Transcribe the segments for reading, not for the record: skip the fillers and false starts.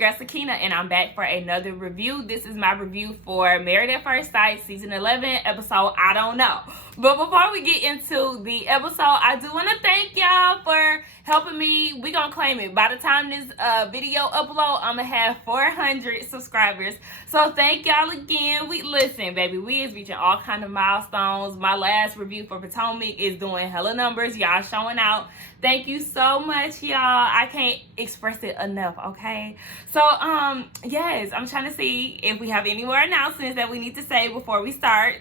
girl Sakina, and I'm back for another review. This is my review for Married at First Sight season 11 episode I Don't Know. But before we get into the episode, I do want to thank y'all for helping me. We gonna claim it. By the time this video upload, I'm gonna have 400 subscribers. So thank y'all again. Listen, baby, we is reaching all kind of milestones. My last review for Potomac is doing hella numbers. Y'all showing out. Thank you so much, y'all. I can't express it enough, okay? So, yes, I'm trying to see if we have any more announcements that we need to say before we start.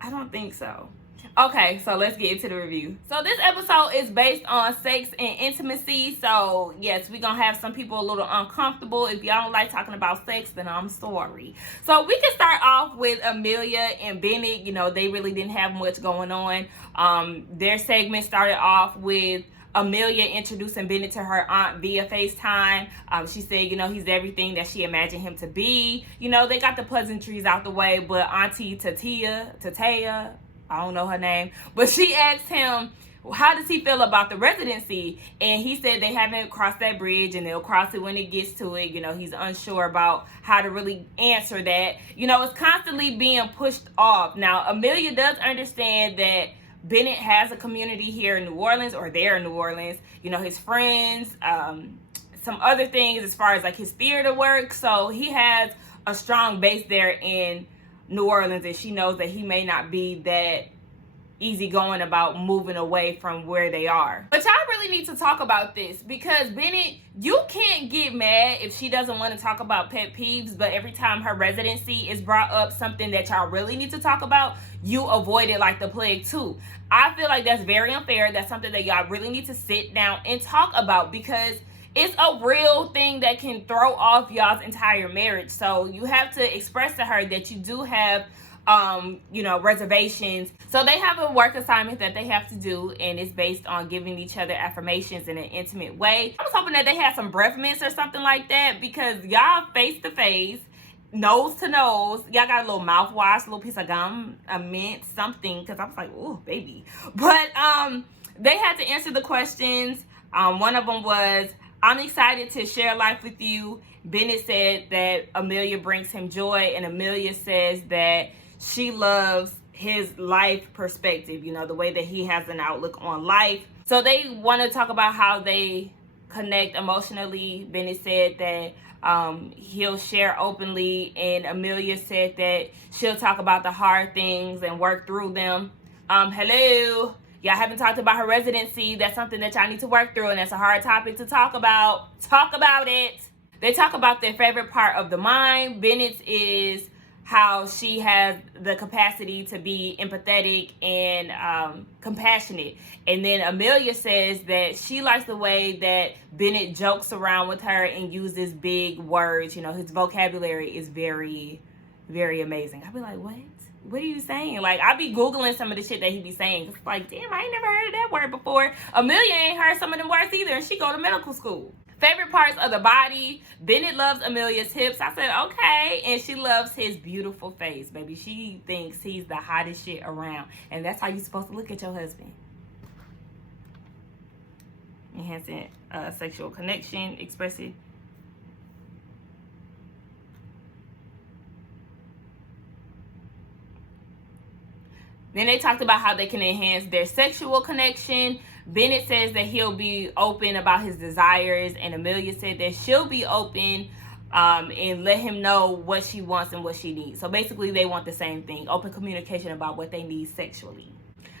I don't think so. Okay, so let's get into the review. So this episode is based on sex and intimacy. So yes, we're gonna have some people a little uncomfortable. If y'all don't like talking about sex, then I'm sorry. So we can start off with Amelia and Bennett. You know, they really didn't have much going on. Their segment started off with Amelia introducing Bennett to her aunt via FaceTime. She said, you know, he's everything that she imagined him to be. You know, they got the pleasantries out the way, but Auntie Tatea, I don't know her name, but she asked him, how does he feel about the residency? And he said they haven't crossed that bridge and they'll cross it when it gets to it. You know, he's unsure about how to really answer that. You know, it's constantly being pushed off. Now, Amelia does understand that Bennett has a community here in New Orleans, or there in New Orleans. You know, his friends, some other things as far as like his theater work. So he has a strong base there in New Orleans, and she knows that he may not be that easygoing about moving away from where they are. But y'all really need to talk about this, because Bennett, you can't get mad if she doesn't want to talk about pet peeves, but every time her residency is brought up, something that y'all really need to talk about, you avoid it like the plague too. I feel like that's very unfair. That's something that y'all really need to sit down and talk about, because it's a real thing that can throw off y'all's entire marriage. So you have to express to her that you do have you know, reservations. So they have a work assignment that they have to do, and it's based on giving each other affirmations in an intimate way. I was hoping that they had some breath mints or something like that, because y'all face to face, nose to nose, y'all got a little mouthwash, a little piece of gum, a mint, something, because I was like, oh baby. But they had to answer the questions. One of them was, I'm excited to share life with you. Bennett said that Amelia brings him joy, and Amelia says that she loves his life perspective, you know, the way that he has an outlook on life. So they want to talk about how they connect emotionally. Bennett said that he'll share openly, and Amelia said that she'll talk about the hard things and work through them. Hello. Y'all haven't talked about her residency. That's something that y'all need to work through, and that's a hard topic to talk about. Talk about it. They talk about their favorite part of the mind. Bennett's is how she has the capacity to be empathetic and compassionate. And then Amelia says that she likes the way that Bennett jokes around with her and uses big words. You know, his vocabulary is very, very amazing. I'd be like, what? What are you saying? Like, I be Googling some of the shit that he be saying. It's like, damn, I ain't never heard of that word before. Amelia ain't heard some of them words either, and she go to medical school. Favorite parts of the body. Bennett loves Amelia's hips. I said, okay. And she loves his beautiful face, baby. She thinks he's the hottest shit around. And that's how you're supposed to look at your husband. Enhancing sexual connection, expressive. Then they talked about how they can enhance their sexual connection. Bennett says that he'll be open about his desires, and Amelia said that she'll be open and let him know what she wants and what she needs. So basically they want the same thing, open communication about what they need sexually.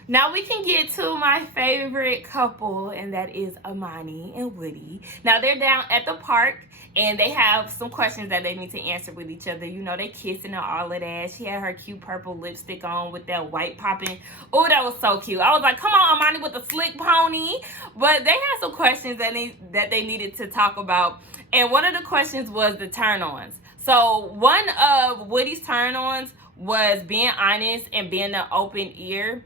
Now we can get to my favorite couple, and that is Amani and Woody. Now they're down at the park, and they have some questions that they need to answer with each other. You know, they kissing and all of that. She had her cute purple lipstick on with that white popping. Oh, that was so cute. I was like, come on, Amani with the slick pony. But they had some questions that they needed to talk about. And one of the questions was the turn-ons. So one of Woody's turn-ons was being honest and being an open ear.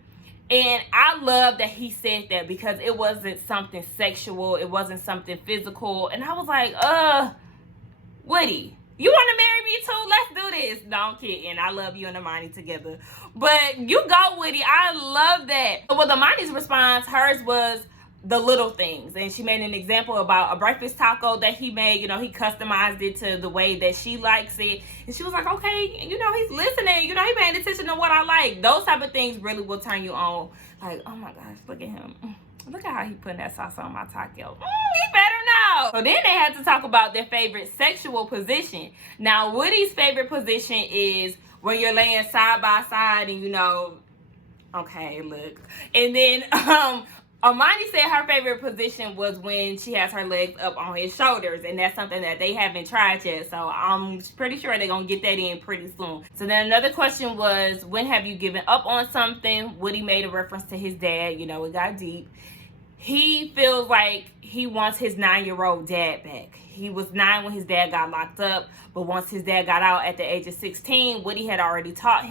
And I love that he said that, because it wasn't something sexual. It wasn't something physical. And I was like, Woody, you want to marry me too? Let's do this. No, I'm kidding. I love you and Amani together. But you go, Woody. I love that. Well, Amani's response, hers was, the little things. And she made an example about a breakfast taco that he made. You know, he customized it to the way that she likes it. And she was like, okay, you know, he's listening. You know, he paying attention to what I like. Those type of things really will turn you on. Like, oh my gosh, look at him. Look at how he putting that sauce on my taco. He better know. So then they had to talk about their favorite sexual position. Now, Woody's favorite position is when you're laying side by side and, you know, okay, look. And then, Amani said her favorite position was when she has her legs up on his shoulders, and that's something that they haven't tried yet, so I'm pretty sure they're gonna get that in pretty soon. So then another question was, when have you given up on something? Woody made a reference to his dad. You know, it got deep. He feels like he wants his 9-year-old dad back. He was 9 when his dad got locked up, but once his dad got out at the age of 16, Woody had already taught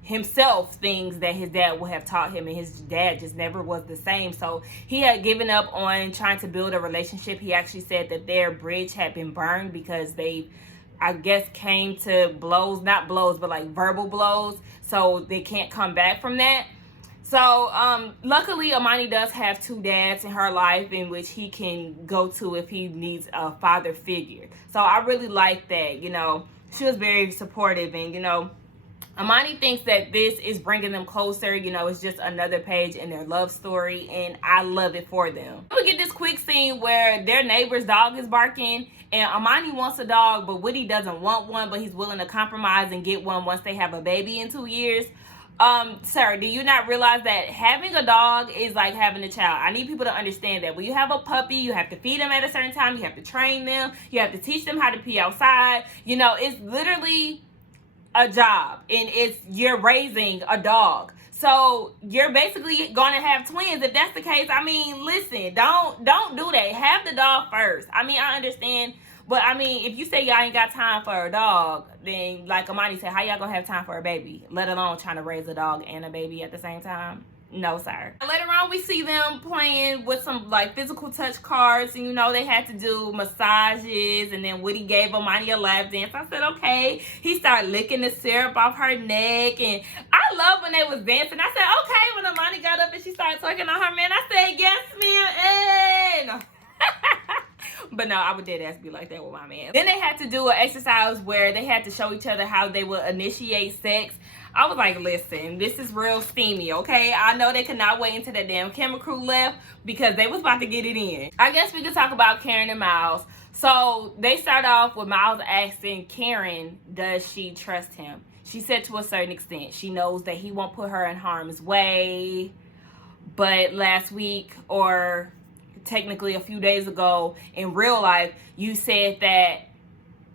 himself things that his dad would have taught him, and his dad just never was the same. So he had given up on trying to build a relationship. He actually said that their bridge had been burned because they, I guess, came to blows, not blows, but like verbal blows. So they can't come back from that. So luckily Amani does have 2 dads in her life in which he can go to if he needs a father figure. So I really like that. You know, she was very supportive, and you know, Amani thinks that this is bringing them closer. You know, it's just another page in their love story, and I love it for them. We get this quick scene where their neighbor's dog is barking, and Amani wants a dog, but Woody doesn't want one, but he's willing to compromise and get one once they have a baby in 2 years. Sir, do you not realize that having a dog is like having a child? I need people to understand that when you have a puppy, you have to feed them at a certain time, you have to train them, you have to teach them how to pee outside. You know, it's literally a job, and you're raising a dog. So you're basically gonna have twins. If that's the case, I mean, listen, don't do that. Have the dog first. I mean, I understand, but I mean, if you say y'all ain't got time for a dog, then like Amani said, how y'all gonna have time for a baby? Let alone trying to raise a dog and a baby at the same time. No, sir. Later on, we see them playing with some like physical touch cards, and you know, they had to do massages, and then Woody gave Amani a lap dance. I said, okay. He started licking the syrup off her neck, and I love when they was dancing. I said, okay. When Amani got up and she started twerking on her man, I said, yes, ma'am. But no, I would dead ass be like that with my man. Then they had to do an exercise where they had to show each other how they would initiate sex. I was like, listen, this is real steamy, okay? I know they could not wait until that damn camera crew left because they was about to get it in. I guess we could talk about Karen and Miles. So they start off with Miles asking Karen, does she trust him? She said to a certain extent. She knows that he won't put her in harm's way. But last week, or technically a few days ago, in real life, you said that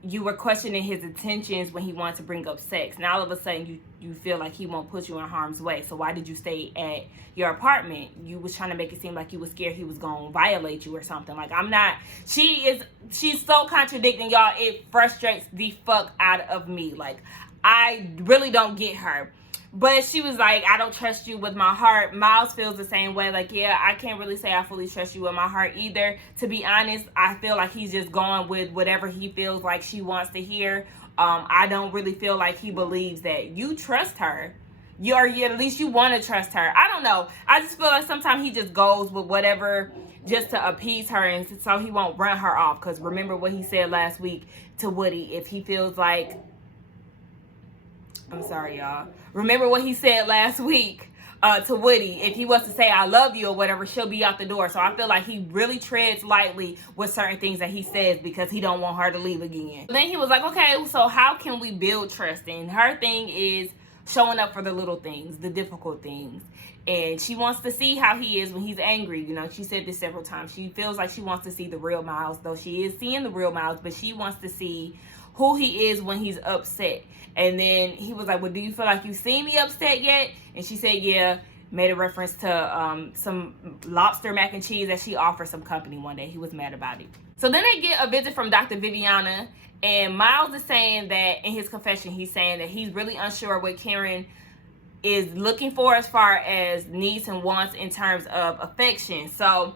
you were questioning his intentions when he wanted to bring up sex. Now all of a sudden you feel like he won't put you in harm's way. So why did you stay at your apartment? You was trying to make it seem like you was scared he was gonna violate you or something. Like, I'm not. She's so contradicting, y'all. It frustrates the fuck out of me. Like, I really don't get her. But she was like, I don't trust you with my heart. Miles feels the same way. Like, yeah, I can't really say I fully trust you with my heart either. To be honest, I feel like he's just going with whatever he feels like she wants to hear. I don't really feel like he believes that you trust her. At least you want to trust her. I don't know. I just feel like sometimes he just goes with whatever just to appease her, and so he won't run her off. Because remember what he said last week to Woody. If he feels like... I'm sorry, y'all. Remember what he said last week to Woody. If he was to say, I love you or whatever, she'll be out the door. So I feel like he really treads lightly with certain things that he says because he don't want her to leave again. Then he was like, okay, so how can we build trust? And her thing is showing up for the little things, the difficult things. And she wants to see how he is when he's angry. You know, she said this several times. She feels like she wants to see the real Miles, though she is seeing the real Miles, but she wants to see who he is when he's upset. And then he was like, well, do you feel like you've seen me upset yet? And she said, yeah. Made a reference to some lobster mac and cheese that she offered some company one day. He was mad about it. So then they get a visit from Dr. Viviana, and Miles is saying that in his confession, he's saying that he's really unsure what Karen is looking for as far as needs and wants in terms of affection. So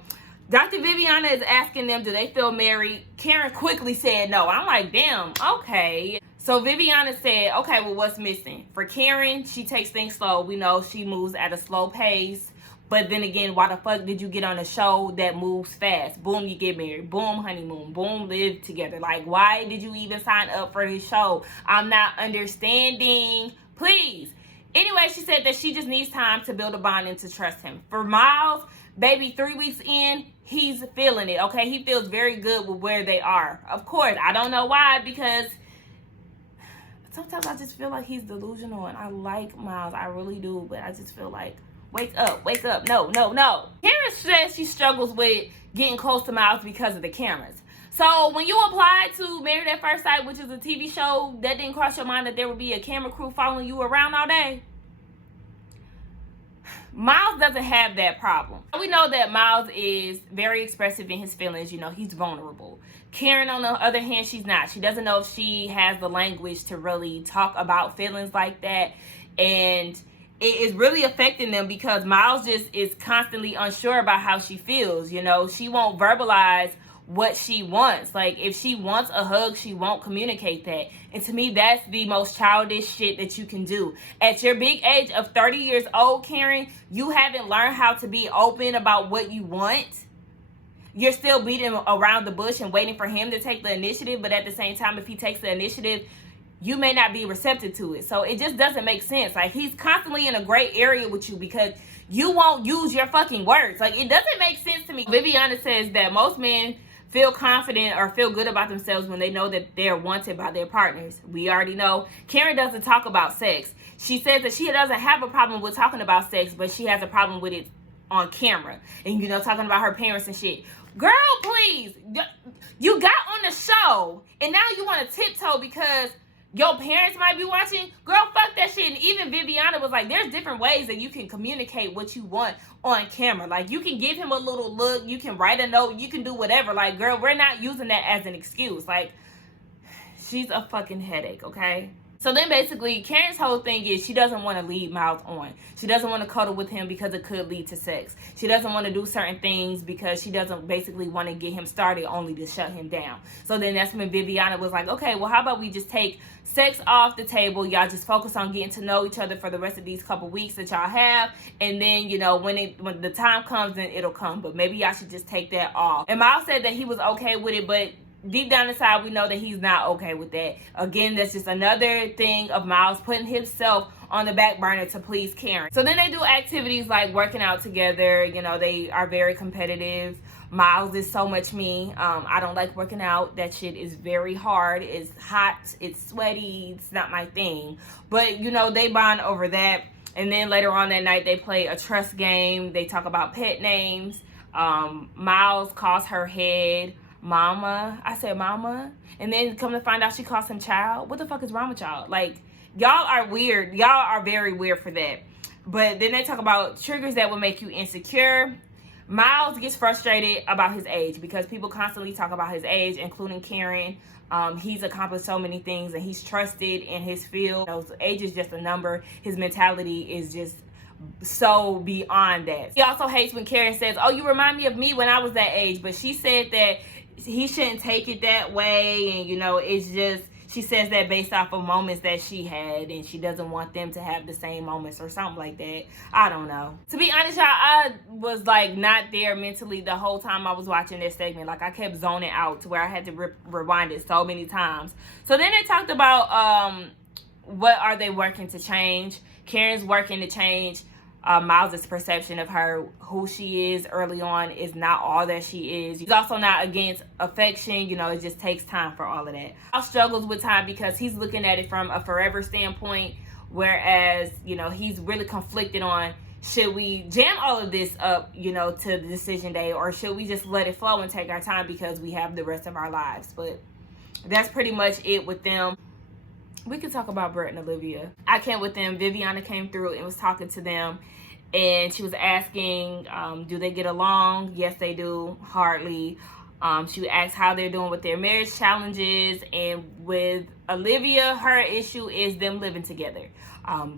Dr. Viviana is asking them, do they feel married? Karen quickly said no. I'm like, damn, okay. So Viviana said, okay, well, what's missing? For Karen, she takes things slow. We know she moves at a slow pace. But then again, why the fuck did you get on a show that moves fast? Boom, you get married. Boom, honeymoon. Boom, live together. Like, why did you even sign up for this show? I'm not understanding. Please. Anyway, she said that she just needs time to build a bond and to trust him. For Miles, baby, 3 weeks in, he's feeling it, okay? He feels very good with where they are. Of course, I don't know why, because sometimes I just feel like he's delusional, and I like Miles. I really do, but I just feel like, wake up, wake up. No, no, no. Karen says she struggles with getting close to Miles because of the cameras. So when you applied to Married at First Sight, which is a TV show, that didn't cross your mind that there would be a camera crew following you around all day? Miles doesn't have that problem. We know that Miles is very expressive in his feelings. You know, he's vulnerable. Karen, on the other hand, she's not. She doesn't know if she has the language to really talk about feelings like that. And it is really affecting them because Miles just is constantly unsure about how she feels. You know, she won't verbalize what she wants. Like, if she wants a hug, she won't communicate that. And to me, that's the most childish shit that you can do. At your big age of 30 years old, Karen, you haven't learned how to be open about what you want. You're still beating around the bush and waiting for him to take the initiative. But at the same time, if he takes the initiative, you may not be receptive to it. So it just doesn't make sense. Like, he's constantly in a gray area with you because you won't use your fucking words. Like, it doesn't make sense to me. Viviana says that most men feel confident or feel good about themselves when they know that they're wanted by their partners. We already know. Karen doesn't talk about sex. She says that she doesn't have a problem with talking about sex, but she has a problem with it on camera. And, you know, talking about her parents and shit. Girl, please. You got on the show, and now you want to tiptoe because your parents might be watching. Girl, fuck that shit. And even Viviana was like, there's different ways that you can communicate what you want on camera. Like, you can give him a little look, you can write a note, you can do whatever. Like, girl, we're not using that as an excuse. Like, she's a fucking headache, okay? So then basically, Karen's whole thing is she doesn't want to lead Miles on. She doesn't want to cuddle with him because it could lead to sex. She doesn't want to do certain things because she doesn't basically want to get him started only to shut him down. So then that's when Viviana was like, okay, well, how about we just take sex off the table? Y'all just focus on getting to know each other for the rest of these couple weeks that y'all have. And then, you know, when the time comes, then it'll come. But maybe y'all should just take that off. And Miles said that he was okay with it, but deep down inside, we know that he's not okay with that. Again, that's just another thing of Miles putting himself on the back burner to please Karen. So then they do activities like working out together. You know, they are very competitive. Miles is so much me. I don't like working out. That shit is very hard. It's hot. It's sweaty. It's not my thing. But, you know, they bond over that. And then later on that night, they play a trust game. They talk about pet names. Miles calls her head Mama. I said Mama. And then come to find out she calls him Child. What the fuck is wrong with y'all? Like, y'all are weird. Y'all are very weird for that. But then they talk about triggers that will make you insecure. Miles gets frustrated about his age because people constantly talk about his age, including Karen. He's accomplished so many things and he's trusted in his field. You know, age is just a number. His mentality is just so beyond that. He also hates when Karen says, oh, you remind me of me when I was that age. But she said that he shouldn't take it that way. And, you know, it's just, she says that based off of moments that she had, and she doesn't want them to have the same moments or something like that. I don't know. To be honest, y'all, I was like not there mentally the whole time I was watching this segment. Like, I kept zoning out to where I had to rewind it so many times. So then they talked about what are they working to change. Karen's working to change Miles' perception of her. Who she is early on is not all that she is. He's also not against affection. You know, it just takes time for all of that. Miles struggles with time because he's looking at it from a forever standpoint, whereas, you know, he's really conflicted on, should we jam all of this up, you know, to the decision day, or should we just let it flow and take our time because we have the rest of our lives? But that's pretty much it with them. We could talk about Brett and Olivia. I can't with them. Viviana came through and was talking to them, and she was asking, do they get along? Yes, they do. Hardly. She asked how they're doing with their marriage challenges, and with Olivia, her issue is them living together.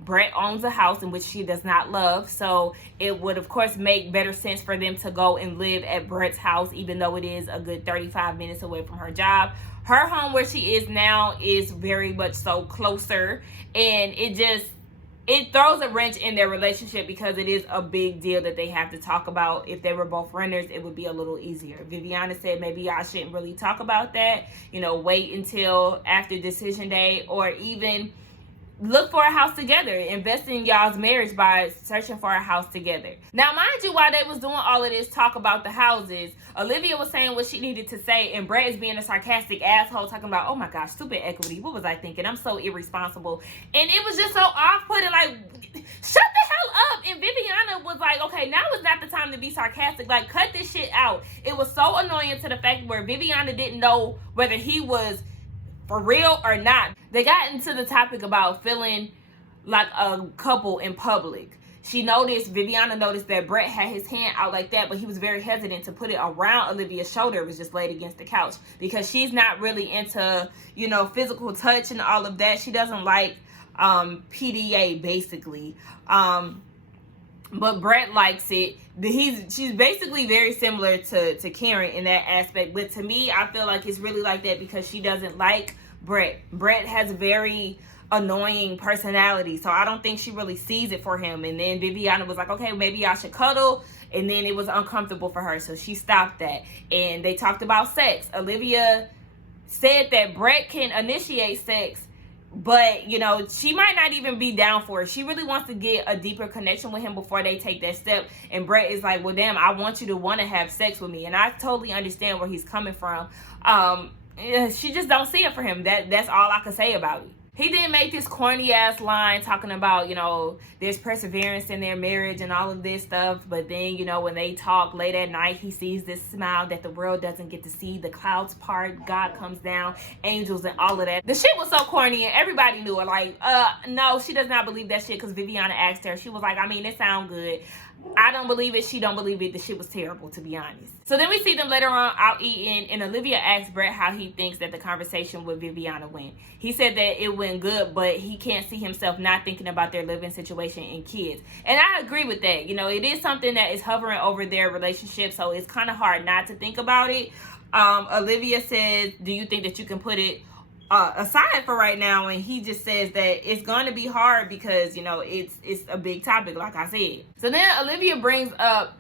Brett owns a house in which she does not love, so it would of course make better sense for them to go and live at Brett's house, even though it is a good 35 minutes away from her job. Her home where she is now is very much so closer, and it it throws a wrench in their relationship because it is a big deal that they have to talk about. If they were both renters, it would be a little easier. Viviana said maybe y'all shouldn't really talk about that. You know, wait until after decision day, or even look for a house together. Invest in y'all's marriage by searching for a house together. Now, mind you, while they was doing all of this talk about the houses, Olivia was saying what she needed to say, and Brett is being a sarcastic asshole talking about, oh my gosh, stupid equity. What was I thinking? I'm so irresponsible. And it was just so off-putting, like, shut the hell up. And Viviana was like, okay, now is not the time to be sarcastic. Like, cut this shit out. It was so annoying to the fact where Viviana didn't know whether he was for real or not. They got into the topic about feeling like a couple in public. Viviana noticed that Brett had his hand out like that, but he was very hesitant to put it around Olivia's shoulder. It was just laid against the couch because she's not really into, physical touch and all of that. She doesn't like PDA, basically. But Brett likes it. She's basically very similar to Karen in that aspect. But to me, I feel like it's really like that because she doesn't like Brett. Brett has a very annoying personality, so I don't think she really sees it for him. And then Viviana was like, okay, maybe I should cuddle. And then it was uncomfortable for her, so she stopped that. And they talked about sex. Olivia said that Brett can initiate sex, but she might not even be down for it. She really wants to get a deeper connection with him before they take that step. And Brett is like, well, damn, I want you to want to have sex with me. And I totally understand where he's coming from. She just don't see it for him. That's all I can say about it. He didn't make this corny ass line talking about, there's perseverance in their marriage and all of this stuff. But then, when they talk late at night, he sees this smile that the world doesn't get to see. The clouds part, God comes down, angels and all of that. The shit was so corny and everybody knew it. Like, no, she does not believe that shit because Viviana asked her. She was like, I mean, it sounds good. I don't believe it. She don't believe it. The shit was terrible, to be honest. So then we see them later on out eating, and Olivia asks Brett how he thinks that the conversation with Viviana went. He said that it went good, but he can't see himself not thinking about their living situation and kids. And I agree with that. It is something that is hovering over their relationship, so it's kind of hard not to think about it. Olivia says, do you think that you can put it aside for right now? And he just says that it's going to be hard because it's a big topic, like I said. So then Olivia brings up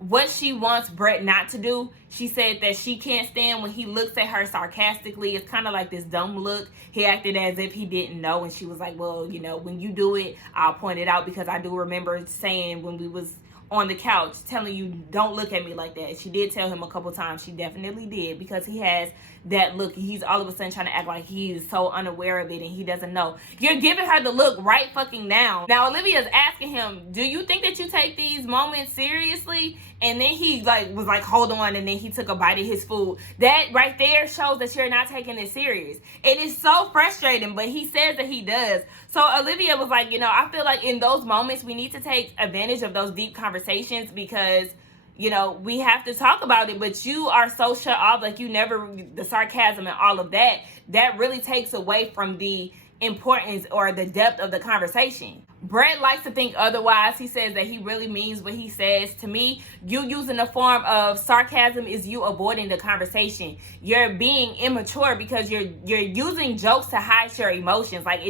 what she wants Brett not to do. She said that she can't stand when he looks at her sarcastically. It's kind of like this dumb look. He acted as if he didn't know, and she was like, well, when you do it, I'll point it out, because I do remember saying when we was on the couch, telling you, don't look at me like that. She did tell him a couple times. She definitely did, because he has that look. He's all of a sudden trying to act like he's so unaware of it and he doesn't know. You're giving her the look right fucking now. Now Olivia's asking him, do you think that you take these moments seriously? And then he was like, hold on, and then he took a bite of his food. That right there shows that you're not taking it serious. It is so frustrating, but he says that he does. So Olivia was like, I feel like in those moments we need to take advantage of those deep conversations, because we have to talk about it, but you are so shut off, like you never, the sarcasm and all of that, that really takes away from the importance or the depth of the conversation. Brett likes to think otherwise. He says that he really means what he says. To me, you using a form of sarcasm is you avoiding the conversation. You're being immature because you're using jokes to hide your emotions. Like,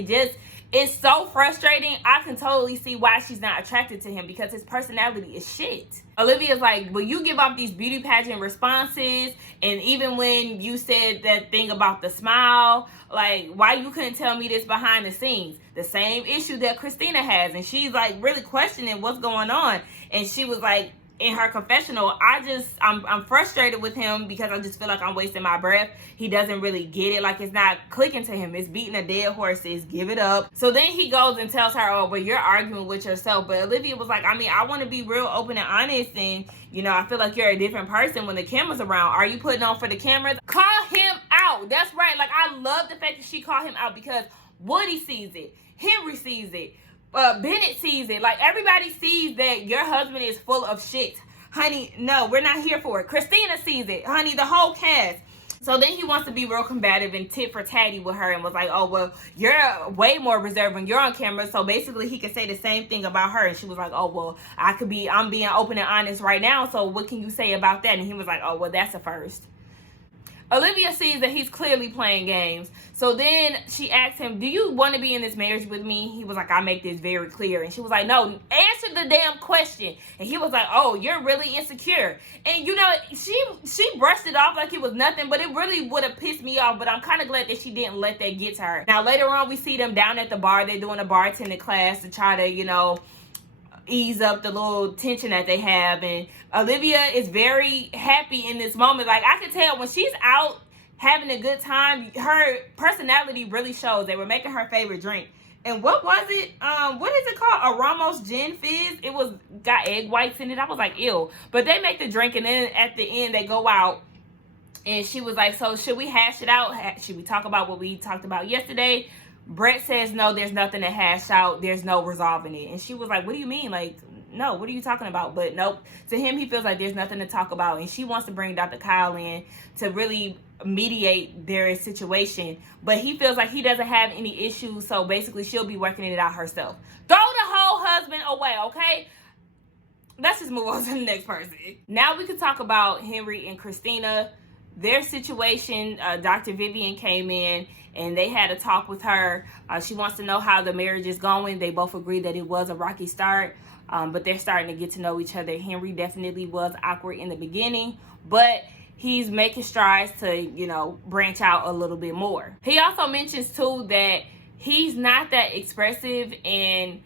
it's so frustrating. I can totally see why she's not attracted to him, because his personality is shit. Olivia's like, well, you give off these beauty pageant responses, and even when you said that thing about the smile, like, why you couldn't tell me this behind the scenes? The same issue that Christina has, and she's like really questioning what's going on. And she was like, in her confessional, I'm frustrated with him because I just feel like I'm wasting my breath. He doesn't really get it. Like, it's not clicking to him. It's beating a dead horse. It's give it up. So then he goes and tells her, oh, but you're arguing with yourself. But Olivia was like, I want to be real open and honest. And, I feel like you're a different person when the camera's around. Are you putting on for the camera? Call him out. That's right. Like, I love the fact that she called him out, because Woody sees it. Henry sees it. Bennett sees it. Like, everybody sees that your husband is full of shit. Honey, no, we're not here for it. Christina sees it. Honey, the whole cast. So then he wants to be real combative and tit for tatty with her, and was like, oh, well, you're way more reserved when you're on camera. So basically he could say the same thing about her. And she was like, oh, well, I'm being open and honest right now. So what can you say about that? And he was like, oh, well, that's a first. Olivia sees that he's clearly playing games. So then she asked him, do you want to be in this marriage with me? He was like, I make this very clear. And she was like, no, answer the damn question. And he was like, oh, you're really insecure. And you know, she brushed it off like it was nothing, but it really would have pissed me off. But I'm kind of glad that she didn't let that get to her. Now later on, we see them down at the bar. They're doing a bartending class to try to, you know, ease up the little tension that they have. And Olivia is very happy in this moment. Like, I can tell when she's out having a good time, her personality really shows. They were making her favorite drink. And what was it? What is it called? A Ramos Gin Fizz. It was got egg whites in it. I was like, ew. But they make the drink, and then at the end they go out. And she was like, so should we hash it out? Should we talk about what we talked about yesterday? Brett says, no, there's nothing to hash out. There's no resolving it. And she was like, what do you mean? Like, no, what are you talking about? But nope. To him, he feels like there's nothing to talk about. And she wants to bring Dr. Kyle in to really mediate their situation. But he feels like he doesn't have any issues. So basically, she'll be working it out herself. Throw the whole husband away, okay? Let's just move on to the next person. Now we can talk about Henry and Christina. Their situation, Dr. Vivian came in and they had a talk with her. She wants to know how the marriage is going. They both agree that it was a rocky start, but they're starting to get to know each other. Henry definitely was awkward in the beginning, but he's making strides to, you know, branch out a little bit more. He also mentions too that he's not that expressive, and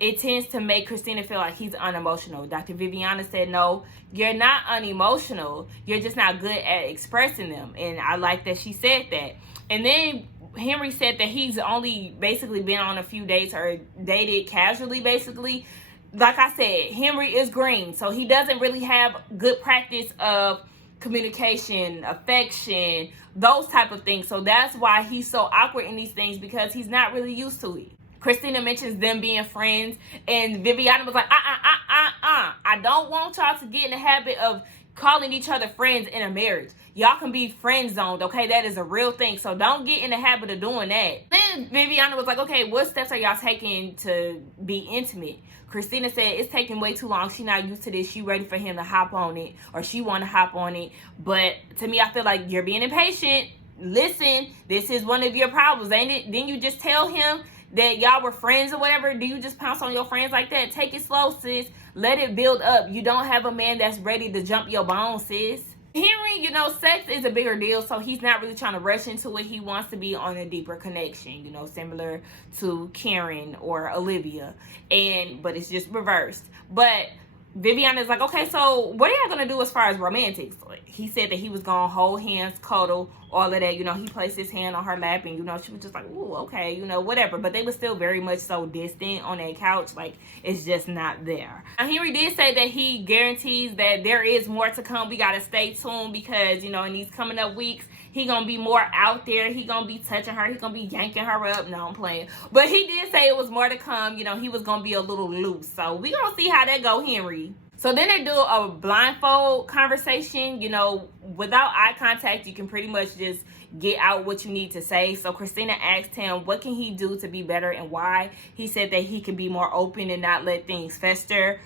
it tends to make Christina feel like he's unemotional. Dr. Viviana said, no, you're not unemotional. You're just not good at expressing them. And I like that she said that. And then Henry said that he's only basically been on a few dates or dated casually, basically. Like I said, Henry is green, so he doesn't really have good practice of communication, affection, those type of things. So that's why he's so awkward in these things, because he's not really used to it. Christina mentions them being friends, and Viviana was like, I don't want y'all to get in the habit of calling each other friends in a marriage. Y'all can be friend zoned, okay? That is a real thing. So don't get in the habit of doing that. Then Viviana was like, okay, what steps are y'all taking to be intimate? Christina said it's taking way too long. She's not used to this. She ready for him to hop on it, or she want to hop on it. But to me, I feel like you're being impatient. Listen, this is one of your problems, ain't it? Then you just tell him that y'all were friends or whatever. Do you just pounce on your friends like that? Take it slow, sis. Let it build up. You don't have a man that's ready to jump your bones, sis. Henry, you know, sex is a bigger deal, so he's not really trying to rush into it. He wants to be on a deeper connection, you know, similar to Karen or Olivia. But it's just reversed. But Viviana's like, okay, so what are y'all going to do as far as romantics? He said that he was going to hold hands, cuddle, all of that. You know, he placed his hand on her lap, and, you know, she was just like, ooh, okay, you know, whatever. But they were still very much so distant on that couch. Like, it's just not there. Now, Henry did say that he guarantees that there is more to come. We got to stay tuned because, you know, in these coming up weeks, he gonna be more out there. He gonna be touching her. He gonna be yanking her up. No, I'm playing. But he did say it was more to come. You know, he was gonna be a little loose. So we gonna see how that go, Henry. So then they do a blindfold conversation. You know, without eye contact, you can pretty much just get out what you need to say. So Christina asked him, what can he do to be better and why? He said that he can be more open and not let things fester.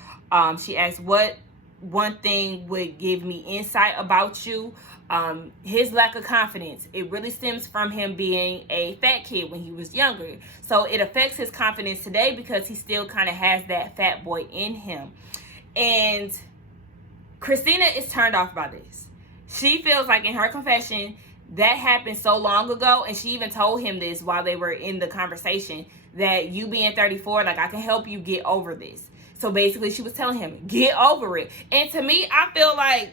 She asked, what one thing would give me insight about you? His lack of confidence. It really stems from him being a fat kid when he was younger. So it affects his confidence today because he still kind of has that fat boy in him. And Christina is turned off by this. She feels like in her confession that happened so long ago, and she even told him this while they were in the conversation, that you being 34, like, I can help you get over this. So basically she was telling him, get over it. And to me, I feel like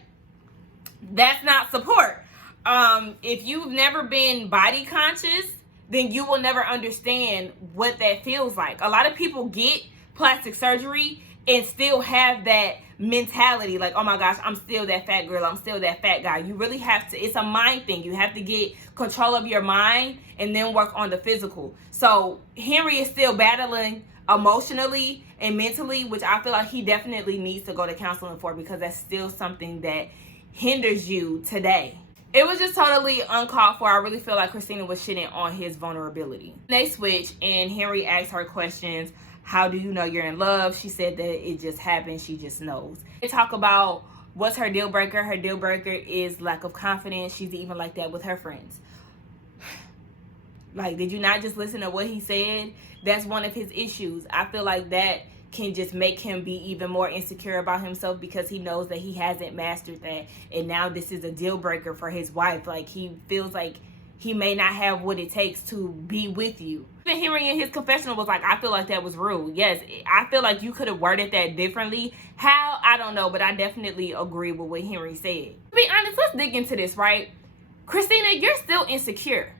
that's not support. If you've never been body conscious, then you will never understand what that feels like. A lot of people get plastic surgery and still have that mentality like, oh my gosh, I'm still that fat girl, I'm still that fat guy. You really have to, it's a mind thing. You have to get control of your mind and then work on the physical. So Henry is still battling emotionally and mentally, which I feel like he definitely needs to go to counseling for, because that's still something that hinders you today. It was just totally uncalled for. I really feel like Christina was shitting on his vulnerability. They switch and Henry asks her questions. How do you know you're in love? She said that it just happened. She just knows. They talk about What's her deal breaker? Her deal breaker is lack of confidence. She's even like that with her friends. Like, did you not just listen to what he said? That's one of his issues. I feel like that can just make him be even more insecure about himself because he knows that he hasn't mastered that. And now this is a deal breaker for his wife. Like, he feels like he may not have what it takes to be with you. Even Henry in his confessional was like, I feel like that was rude. Yes, I feel like you could have worded that differently. How? I don't know, but I definitely agree with what Henry said. To be honest, let's dig into this, right? Christina, you're still insecure.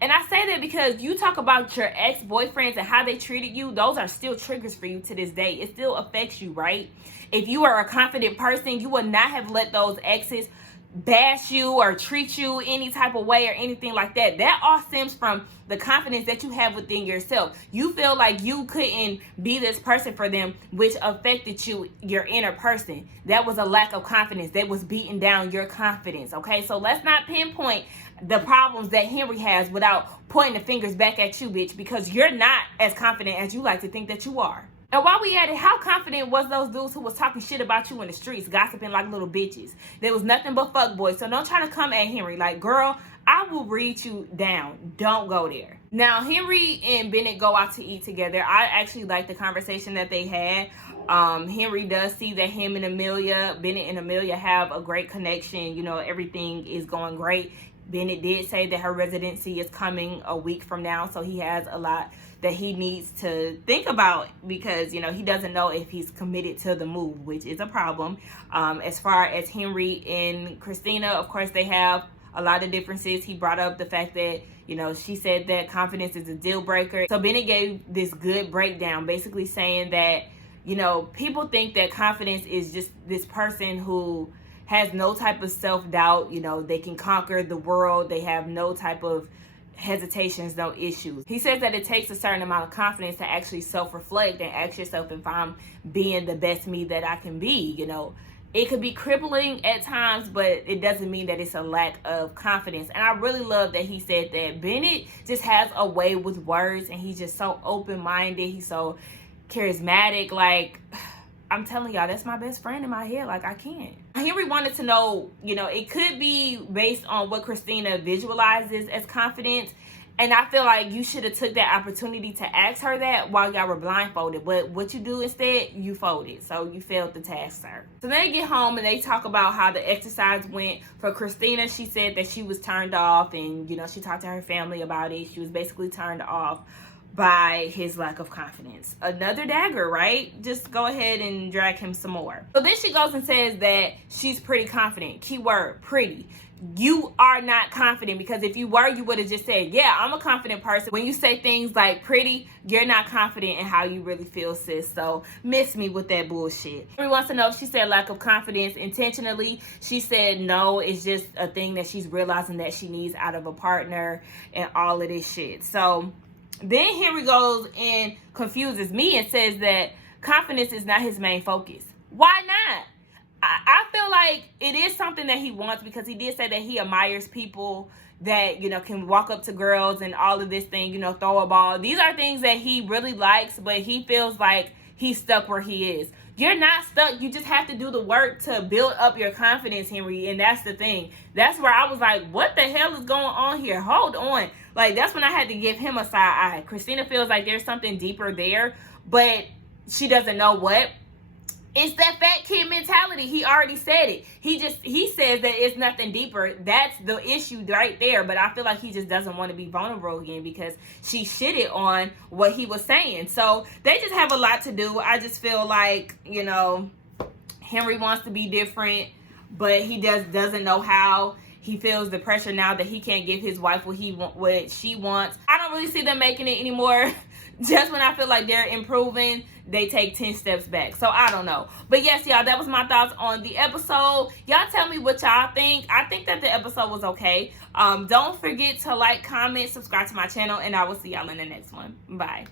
And I say that because you talk about your ex-boyfriends and how they treated you. Those are still triggers for you to this day. It still affects you, right? If you are a confident person, you would not have let those exes bash you or treat you any type of way or anything like that. That all stems from the confidence that you have within yourself. You feel like you couldn't be this person for them, which affected you, your inner person. That was a lack of confidence. That was beating down your confidence. Okay, so let's not pinpoint the problems that Henry has without pointing the fingers back at you, bitch, because you're not as confident as you like to think that you are. And while we at it, how confident was those dudes who was talking shit about you in the streets, gossiping like little bitches? There was nothing but fuckboys. So don't try to come at Henry like, girl, I will read you down. Don't go there. Now, Henry and Bennett go out to eat together. I actually like the conversation that they had. Henry does see that him and Bennett and Amelia have a great connection. You know, everything is going great. Bennett did say that her residency is coming a week from now, so he has a lot that he needs to think about because, you know, he doesn't know if he's committed to the move, which is a problem. As far as Henry and Christina, of course, they have a lot of differences. He brought up the fact that, you know, she said that confidence is a deal breaker. So Bennett gave this good breakdown, basically saying that, you know, people think that confidence is just this person who has no type of self-doubt. You know, they can conquer the world. They have no type of hesitations, no issues. He says that it takes a certain amount of confidence to actually self-reflect and ask yourself if I'm being the best me that I can be. You know, it could be crippling at times, but it doesn't mean that it's a lack of confidence. And I really love that he said that. Bennett just has a way with words, and he's just so open-minded. He's so charismatic. Like, I'm telling y'all, that's my best friend in my head. Like, I can't. Henry wanted to know, you know, it could be based on what Christina visualizes as confidence. And I feel like you should have took that opportunity to ask her that while y'all were blindfolded. But what you do instead, you folded. So you failed the task, sir. So they get home and they talk about how the exercise went. For Christina, she said that she was turned off. And, you know, she talked to her family about it. She was basically turned off by his lack of confidence. Another dagger, right? Just go ahead and drag him some more. So then she goes and says that she's pretty confident. Keyword, pretty. You are not confident, because if you were, you would have just said, yeah, I'm a confident person. When you say things like pretty, you're not confident in how you really feel, sis. So miss me with that bullshit. Everyone wants to know if she said lack of confidence intentionally. She said no, it's just a thing that she's realizing that she needs out of a partner and all of this shit. So then Henry goes and confuses me and says that confidence is not his main focus. Why not? I feel like it is something that he wants, because he did say that he admires people that, you know, can walk up to girls and all of this thing, you know, throw a ball. These are things that he really likes, but he feels like he's stuck where he is. You're not stuck. You just have to do the work to build up your confidence, Henry. And that's the thing. That's where I was like, what the hell is going on here? Hold on. Like, that's when I had to give him a side eye. Christina feels like there's something deeper there, but she doesn't know what. It's that fat kid mentality. He already said it. He says that it's nothing deeper. That's the issue right there. But I feel like he just doesn't want to be vulnerable again, because she shitted on what he was saying. So they just have a lot to do. I just feel like, you know, Henry wants to be different, but he doesn't know how. He feels the pressure now that he can't give his wife what she wants. I don't really see them making it anymore. Just when I feel like they're improving, they take 10 steps back. So I don't know. But yes, y'all, that was my thoughts on the episode. Y'all tell me what y'all think. I think that the episode was okay. Don't forget to like, comment, subscribe to my channel, and I will see y'all in the next one. Bye.